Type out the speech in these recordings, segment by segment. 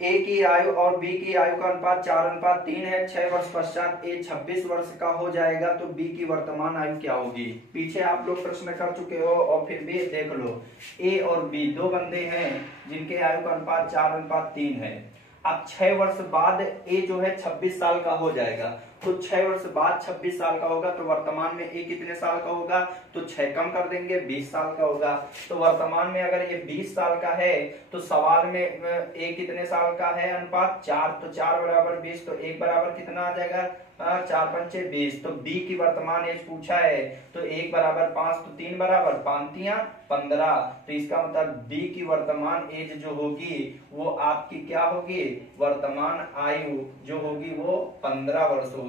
ए की आयु और बी की आयु का अनुपात 4:3 है। 6 वर्ष पश्चात ए 26 वर्ष का हो जाएगा तो बी की वर्तमान आयु क्या होगी। पीछे आप लोग प्रश्न कर चुके हो और फिर भी देख लो, ए और बी दो बंदे हैं जिनके आयु का अनुपात 4:3 है। अब 6 वर्ष बाद ए जो है 26 साल का हो जाएगा, तो 6 वर्ष बाद 26 साल का होगा तो वर्तमान में ए कितने साल का होगा, तो 6 कम कर देंगे 20 साल का होगा। तो वर्तमान में अगर ये 20 साल का है तो सवाल में ए कितने साल का है अनुपात 4, तो 4 बराबर 20, तो 1 बराबर कितना आ जाएगा 4 पंचे 20। तो बी की वर्तमान एज पूछा है तो 1 बराबर 5, तो 3 बराबर 5 तिया 15। तो इसका मतलब बी की वर्तमान एज जो होगी वो आपकी क्या होगी, वर्तमान आयु जो होगी वो 15 वर्ष होगी।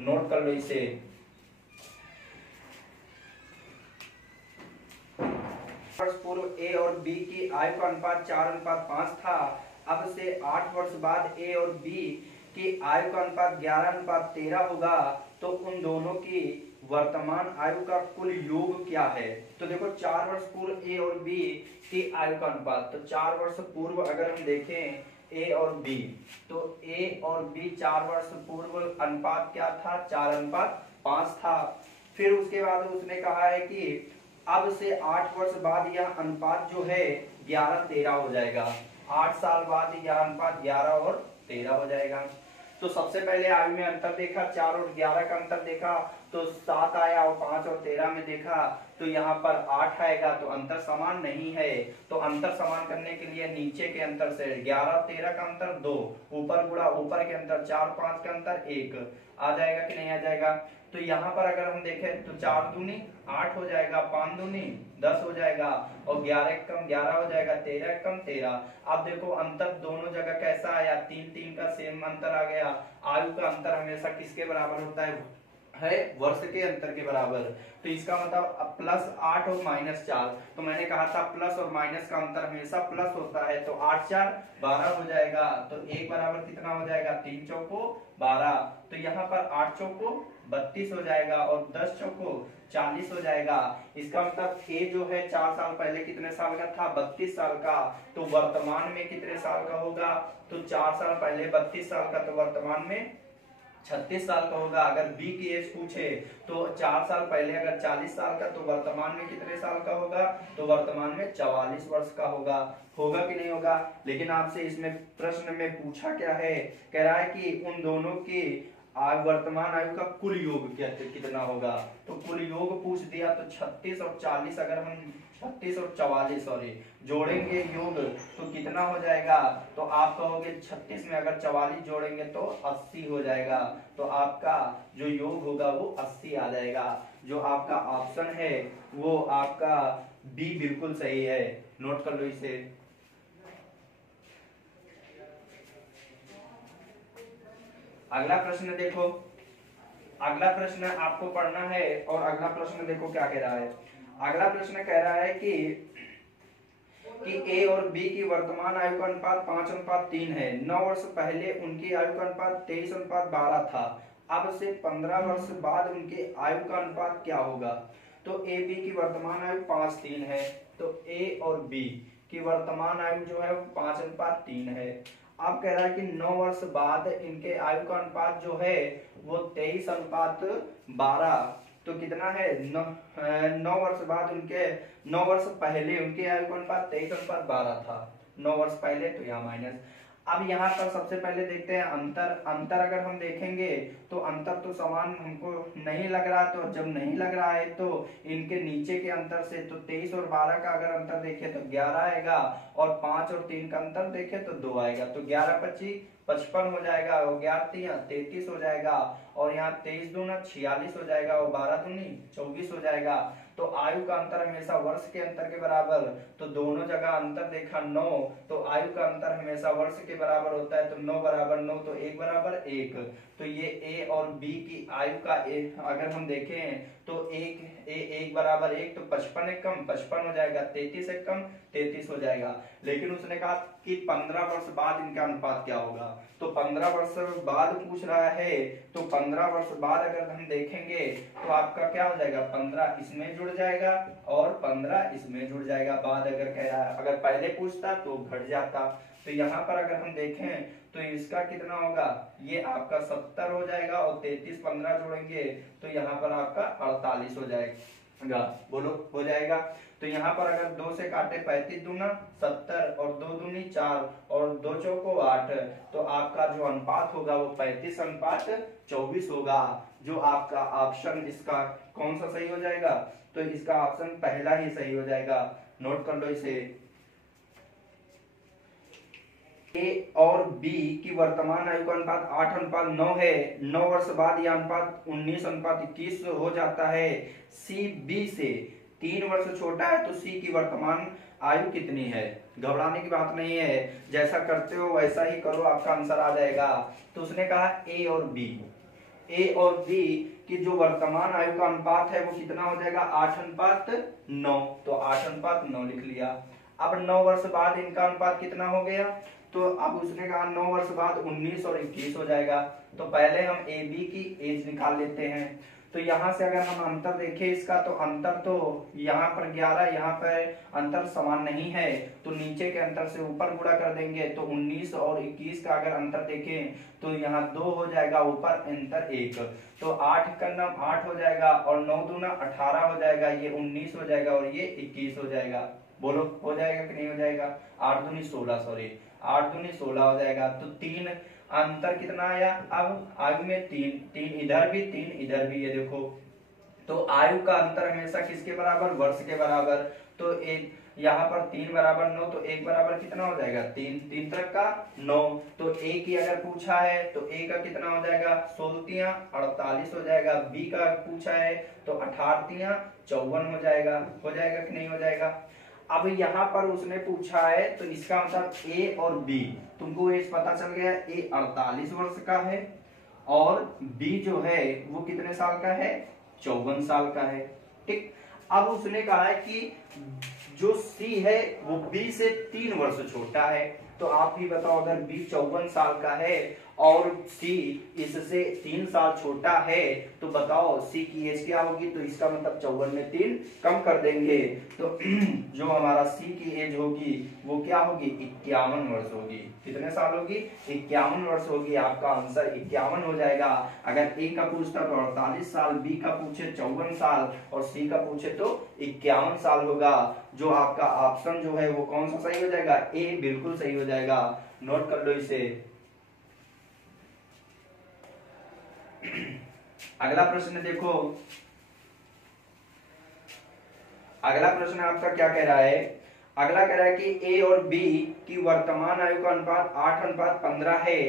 नोट कर लो इसे। वर्ष पूर्व ए और बी की आयु का अनुपात 4:5 था। अब से 8 वर्ष बाद ए और बी की आयु का अनुपात 11:13 होगा, तो उन दोनों की वर्तमान आयु का कुल योग क्या है। तो देखो 4 वर्ष पूर्व ए और बी की आयु का अनुपात, तो 4 वर्ष पूर्व अगर हम देखें ए और बी, तो ए और बी 4 वर्ष पूर्व अनुपात क्या था 4:5 था। फिर उसके बाद उसने कहा है कि अब से 8 वर्ष बाद यह अनुपात जो है 11:13 हो जाएगा। 8 साल बाद यह अनुपात 11 और 13 हो जाएगा। तो सबसे पहले आयु में अंतर देखा, 4 और 11 का अंतर देखा तो 7 आया, और 5 और 13 में देखा तो यहाँ पर 8 आएगा, तो अंतर समान नहीं है। तो अंतर समान करने के लिए नीचे के अंतर से 11 और 13 का अंतर 2, ऊपर गुणा ऊपर के अंतर 4, 5 का अंतर 1 आ जाएगा कि नहीं आ जाएगा। तो यहाँ पर अगर हम देखें तो 4 दूनी 8 हो जाएगा, 5 दूनी 10 हो जाएगा, और 11 कम 11 हो जाएगा, 13 कम 13। अब देखो अंतर दोनों जगह कैसा आया, 3 3 का सेम अंतर आ गया। आयु का अंतर हमेशा किसके बराबर होता है वर्ष के अंतर के बराबर। तो इसका मतलब +8 और -4, तो मैंने कहा था प्लस और माइनस का अंतर हमेशा प्लस होता है, तो 8 4 12 हो जाएगा। तो 1 बराबर कितना हो जाएगा 3 चौको 12, तो यहाँ पर 8 चौको 32 हो जाएगा और 10 चौको 40 हो जाएगा। इसका मतलब ए जो है 4 साल पहले कितने साल का था 32 साल का, तो वर्तमान में कितने साल का होगा, तो 4 साल पहले 32 साल का, तो वर्तमान में 36 साल का होगा। अगर बी की एज पूछे तो 4 साल पहले अगर 40 साल का, तो वर्तमान में कितने साल का होगा, तो वर्तमान में 44 वर्ष का होगा। होगा कि नहीं होगा। लेकिन आपसे इसमें प्रश्न में पूछा क्या है, कह रहा है कि उन दोनों की वर्तमान आयु का कुल योग कितना होगा। तो कुल योग पूछ दिया, तो 36 और 40 अगर हम 36 और 44 सॉरी जोड़ेंगे योग तो कितना हो जाएगा, तो आप कहोगे 36 में अगर 44 जोड़ेंगे तो 80 हो जाएगा। तो आपका जो योग होगा वो 80 आ जाएगा। जो आपका ऑप्शन है वो आपका बी बिल्कुल सही है। नोट कर लो इसे। अगला प्रश्न देखो, अगला प्रश्न आपको पढ़ना है और अगला प्रश्न देखो क्या कह रहा है। अगला प्रश्न कह रहा है कि ए और बी की वर्तमान आयु का अनुपात 5:3 है। 9 वर्ष पहले उनकी आयु का अनुपात 23:12 था। अब से 15 वर्ष बाद उनके आयु का अनुपात क्या होगा। तो ए बी की वर्तमान आयु 5:3 है, तो ए और बी की वर्तमान आयु जो है 5:3 है। अब कह रहा है कि 9 वर्ष बाद इनके आयु का अनुपात जो है वो 23:12, तो कितना है 9 वर्ष बाद उनके 9 वर्ष पहले उनके आयु का अनुपात 23:12 था। 9 वर्ष पहले, तो यहाँ माइनस। अब यहाँ पर सबसे पहले देखते हैं अंतर। अंतर अगर हम देखेंगे तो अंतर तो समान हमको नहीं लग रहा, तो जब नहीं लग रहा है तो इनके नीचे के अंतर से तो 23 और 12 का अगर अंतर देखें तो 11 आएगा, और 5 और 3 का अंतर देखें तो 2 आएगा, तो 11 25 55 हो जाएगा, और 11 3 33 हो जाएगा, और यहाँ 23 दूना 46 हो जाएगा, और 12 दूनी 24 हो जाएगा। तो आयु का अंतर हमेशा वर्ष के अंतर के बराबर, तो दोनों जगह अंतर देखा 9, तो आयु का अंतर हमेशा वर्ष के बराबर होता है, तो 9 बराबर 9, तो 1 बराबर 1। तो ये ए और बी की आयु का अगर हम देखें तो 1 बराबर 1, तो 55 एक कम 55 हो जाएगा, 33 एक कम 33 हो जाएगा। लेकिन उसने कहा कि 15 वर्ष बाद इनका अनुपात क्या होगा, तो 15 वर्ष बाद पूछ रहा है, तो 15 वर्ष बाद अगर हम देखेंगे तो आपका क्या हो जाएगा 15 इसमें जुड़ जाएगा और 15 इसमें जुड़ जाएगा। बाद अगर कह रहा है, अगर पहले पूछता तो घट जाता। तो यहाँ पर अगर हम देखें तो इसका कितना होगा, ये आपका 70 हो जाएगा और 33 15 जोड़ेंगे तो यहाँ पर आपका 48 हो जाएगा। बोलो हो जाएगा। तो यहाँ पर अगर 2 से काटे 35 दूना 70 और 2 दूनी 4 और 2 चौको 8, तो आपका जो अनुपात होगा वो 35:24 होगा। जो आपका ऑप्शन इसका कौन सा सही हो जाएगा, तो इसका ऑप्शन पहला ही सही हो जाएगा। नोट कर लो इसे। ए और बी की वर्तमान आयु का अनुपात 8:9 है। 9 वर्ष बाद यह अनुपात 19:21 हो जाता है। सी बी से 3 वर्ष छोटा है तो सी की वर्तमान आयु कितनी है। घबराने की बात नहीं है, जैसा करते हो वैसा ही करो, आपका आंसर आ जाएगा। तो उसने कहा ए और बी की जो वर्तमान आयु का अनुपात है वो कितना हो जाएगा, 8:9। तो 8:9 लिख लिया। अब 9 वर्ष बाद इनका अनुपात कितना हो गया, तो अब उसने कहा 9 वर्ष बाद 19 और 21 हो जाएगा। तो पहले हम ए बी की एज निकाल लेते हैं। तो यहाँ से अगर हम अंतर देखें इसका, तो अंतर तो यहाँ पर 11, यहाँ पर अंतर समान नहीं है, तो नीचे के अंतर से ऊपर गुणा कर देंगे। तो 19 और 21 का अगर अंतर देखें तो यहाँ 2 हो जाएगा, ऊपर अंतर 1, तो 8 का नाम 8 हो जाएगा और 9 दूना 18 हो जाएगा, ये 19 हो जाएगा और ये 21 हो जाएगा। बोलो हो जाएगा कि नहीं हो जाएगा। 8 दूनी 16, सॉरी 8 दूनी 16 हो जाएगा। तो 3 अंतर कितना आया, अब आयु में 3 इधर भी 3 इधर भी, ये देखो। तो आयु का अंतर हमेशा किसके बराबर, वर्ष के बराबर। तो एक यहाँ पर 3 बराबर 9, तो 1 बराबर कितना हो जाएगा, 3 3 तक का 9। तो ए की अगर पूछा है तो ए का कितना हो जाएगा, 16 48 हो जाएगा। बी का पूछा है तो 18 54 हो जाएगा कि नहीं हो जाएगा। अब यहाँ पर उसने पूछा है तो इसका मतलब ए और बी, तुमको एज पता चल गया। ए 48 वर्ष का है और बी जो है वो कितने साल का है, 54 साल का है। ठीक। अब उसने कहा है कि जो सी है वो बी से 3 वर्ष छोटा है। तो आप ही बताओ, अगर बी 54 साल का है और सी इससे 3 साल छोटा है तो बताओ सी की एज क्या होगी। तो इसका मतलब 54 में 3 कम कर देंगे तो जो हमारा सी की एज होगी वो क्या होगी, 51 वर्ष होगी। कितने साल होगी, 51 वर्ष होगी। आपका आंसर 51 हो जाएगा। अगर ए का पूछता तो 48 साल, बी का पूछे 54 साल और सी का पूछे तो 51 साल होगा। जो आपका ऑप्शन जो है वो कौन सा सही हो जाएगा, ए बिल्कुल सही हो जाएगा। नोट कर लो इसे। अगला प्रश्न देखो, अगला प्रश्न आपका क्या कह रहा है। अगला कह रहा है कि ए और बी की वर्तमान आयु का अनुपात 8:15 है।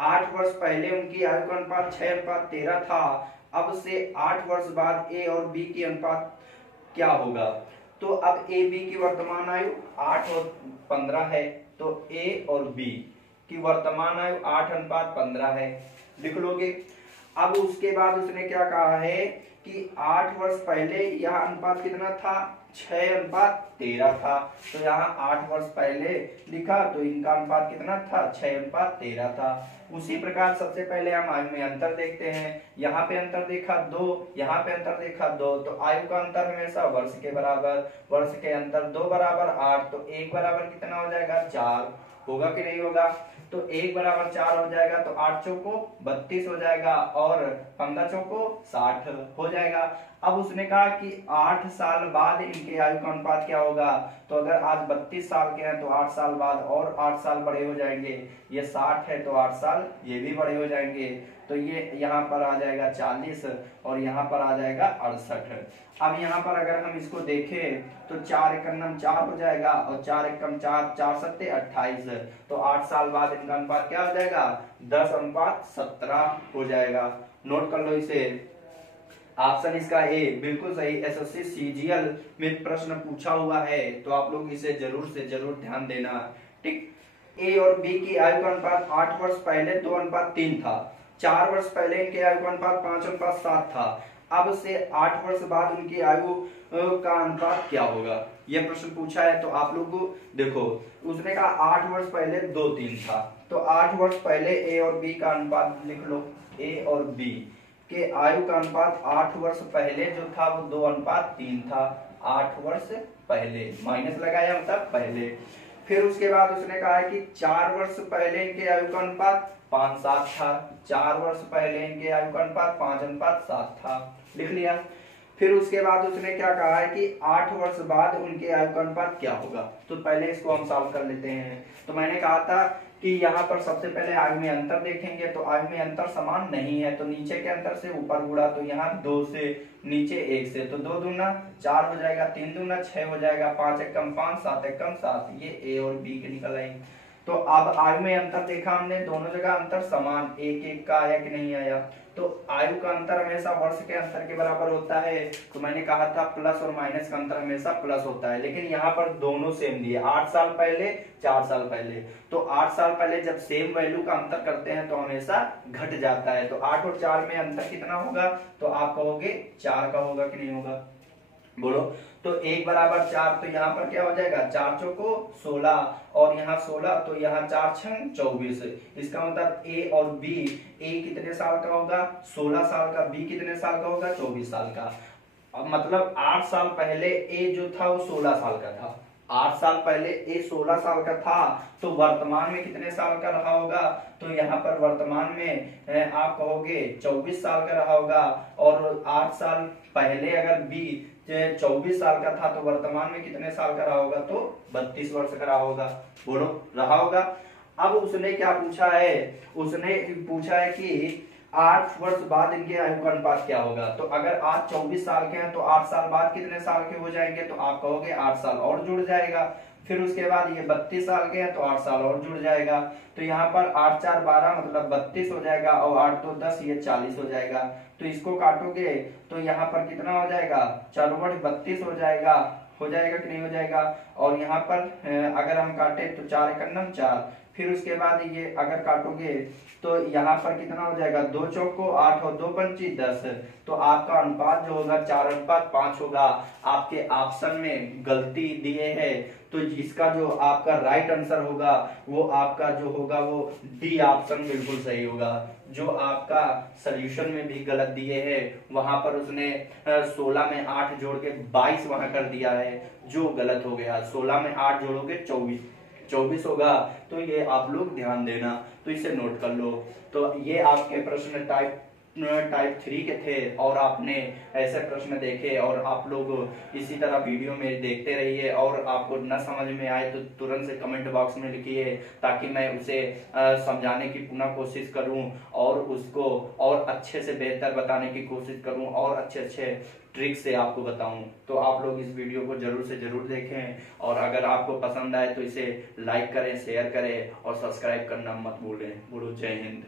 8 वर्ष पहले उनकी आयु का अनुपात 6:13 था। अब से 8 वर्ष बाद ए और बी की अनुपात क्या होगा। तो अब ए बी की वर्तमान आयु 8 और 15 है, तो ए और बी की वर्तमान आयु 8:15 है, लिख लोगे। अब उसके बाद उसने क्या कहा है कि 8 वर्ष पहले यह अनुपात कितना था, 6:13 था। तो यहाँ 8 वर्ष पहले लिखा तो इनका अनुपात कितना था, 6:13 था। उसी प्रकार सबसे पहले हम आयु में अंतर देखते हैं। यहाँ पे अंतर देखा 2, यहाँ पे अंतर देखा 2, तो आयु का अंतर हमेशा वर्ष के बराबर। वर्ष के अंतर 2 बराबर 8, तो 1 बराबर कितना हो जाएगा, 4 होगा कि नहीं होगा। तो 1 बराबर 4 हो जाएगा, तो 8 चौको 32 हो जाएगा और 15 चौको 60 हो जाएगा। अब उसने कहा कि 8 साल बाद इनके आयु का अनुपात क्या होगा। तो अगर आज 32 साल के हैं तो 8 साल बाद और 8 साल बड़े हो जाएंगे। ये 60 है तो 8 साल ये भी बड़े हो जाएंगे। तो ये यहाँ पर आ जाएगा 40 और यहाँ पर आ जाएगा 68। अब यहाँ पर अगर हम इसको देखें तो 4 एकम 4 हो जाएगा और 4 एकम 4, 4 सत्ते 28। तो 8 साल बाद इनका अनुपात क्या हो जाएगा, 10:17 हो जाएगा। नोट कर लो इसे। ऑप्शन इसका ए बिल्कुल सही। एसएससी सीजीएल में प्रश्न पूछा हुआ है तो आप लोग इसे जरूर से जरूर ध्यान देना। ठीक। ए और बी की आयु का अनुपात 8 वर्ष पहले 2:3 था। 4 वर्ष पहले इनके आयु का अनुपात 5:7 था। अब से 8 वर्ष बाद उनकी आयु का अनुपात क्या होगा, यह प्रश्न पूछा है। तो आप लोग देखो, उसने कहा 8 वर्ष पहले 2:3 था, तो 8 वर्ष पहले ए और बी का अनुपात लिख लो। ए और बी के आयु का अनुपात 8 वर्ष पहले जो था वो 2:3 था। 8 वर्ष पहले माइनस लगाया मतलब पहले। फिर उसके बाद उसने कहा है कि 4 वर्ष पहले इनके आयु का अनुपात 5:7 था। 4 वर्ष पहले इनके आयु का अनुपात 5:7 था, लिख लिया। फिर उसके बाद उसने क्या कहा है कि 8 वर्ष बाद उनके आयु का अनुपात क्या होगा। तो पहले इसको हम सॉल्व कर लेते हैं। तो मैंने कहा था कि यहाँ पर सबसे पहले आयु में अंतर देखेंगे, तो आयु में अंतर समान नहीं है, तो नीचे के अंतर से ऊपर गुणा, तो यहाँ 2 से नीचे 1 से, तो 2 दूना 4 हो जाएगा, 3 दूना 6 हो जाएगा, 5 एकम 5, 7 एकम 7, ये ए और बी के निकल आएंगे। तो अब आयु में अंतर देखा हमने, दोनों जगह अंतर समान 1-1 का आया कि नहीं आया। तो आयु का अंतर हमेशा वर्ष के अंतर के बराबर होता है। तो मैंने कहा था प्लस और माइनस का अंतर हमेशा प्लस होता है, लेकिन यहाँ पर दोनों सेम दिए, 8 साल पहले 4 साल पहले। तो 8 साल पहले जब सेम वैल्यू का अंतर करते हैं तो हमेशा घट जाता है। तो 8 और 4 में अंतर कितना होगा, तो आप कहोगे 4 का होगा कि नहीं होगा, बोलो। तो 1 बराबर 4, तो यहाँ पर क्या हो जाएगा, 4 चौको 16 और यहाँ 16, तो यहाँ 4 छंग 24। इसका मतलब ए और बी, ए कितने साल का होगा, 16 साल का, बी कितने साल का होगा, 24 साल का। अब मतलब 8 साल पहले ए जो था वो 16 साल का था, 8 साल पहले ए 16 साल का था, तो वर्तमान में कितने साल का रहा होगा, तो यहाँ पर वर्तमान में आप कहोगे 24 साल का रहा होगा। और 8 साल पहले अगर बी 24 साल का था तो वर्तमान में कितने साल का रहा होगा, तो 32 वर्ष का रहा होगा, बोलो रहा होगा। अब उसने क्या पूछा है, उसने पूछा है कि 8 वर्ष बाद इनके आयु का अनुपात क्या होगा। तो अगर आज 24 साल के हैं तो 8 साल बाद कितने साल के हो जाएंगे, तो आप कहोगे 8 साल और जुड़ जाएगा। फिर उसके बाद ये 32 साल के हैं तो 8 साल और जुड़ जाएगा। तो यहाँ पर 8 4 12 मतलब 32 हो जाएगा, और 8 2 10 ये 40 हो जाएगा। तो इसको काटोगे तो यहाँ पर कितना हो जाएगा, 4 32 हो जाएगा कि नहीं हो जाएगा। और यहाँ पर अगर हम काटे तो 4 एकम 4। फिर उसके बाद ये अगर काटोगे तो यहाँ पर कितना हो जाएगा, 2 चौको 8 और 2 पंची 10। तो आपका अनुपात जो होगा 4:5 होगा। आपके ऑप्शन में गलती दिए है, तो जिसका जो आपका राइट आंसर होगा वो आपका जो होगा वो डी ऑप्शन बिल्कुल सही होगा। जो आपका सॉल्यूशन में भी गलत दिए है वहां पर उसने 16 में 8 जोड़ के 22 वहां कर दिया है, जो गलत हो गया। 16 में 8 जोड़ोगे 24 होगा। तो ये आप लोग ध्यान देना, तो इसे नोट कर लो। तो ये आपके प्रश्न टाइप 3 के थे, और आपने ऐसे प्रश्न देखे, और आप लोग इसी तरह वीडियो में देखते रहिए। और आपको न समझ में आए तो तुरंत से कमेंट बॉक्स में लिखिए, ताकि मैं उसे समझाने की पुनः कोशिश करूं, और उसको और अच्छे से बेहतर बताने की कोशिश करूं, और अच्छे ट्रिक से आपको बताऊं। तो आप लोग इस वीडियो को जरूर से जरूर देखें, और अगर आपको पसंद आए तो इसे लाइक करें, शेयर करें, और सब्सक्राइब करना मत भूलें। बोलो जय हिंद।